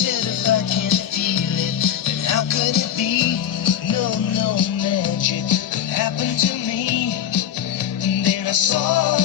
said if I can't feel it, then how could it be? No magic could happen to me. And then I saw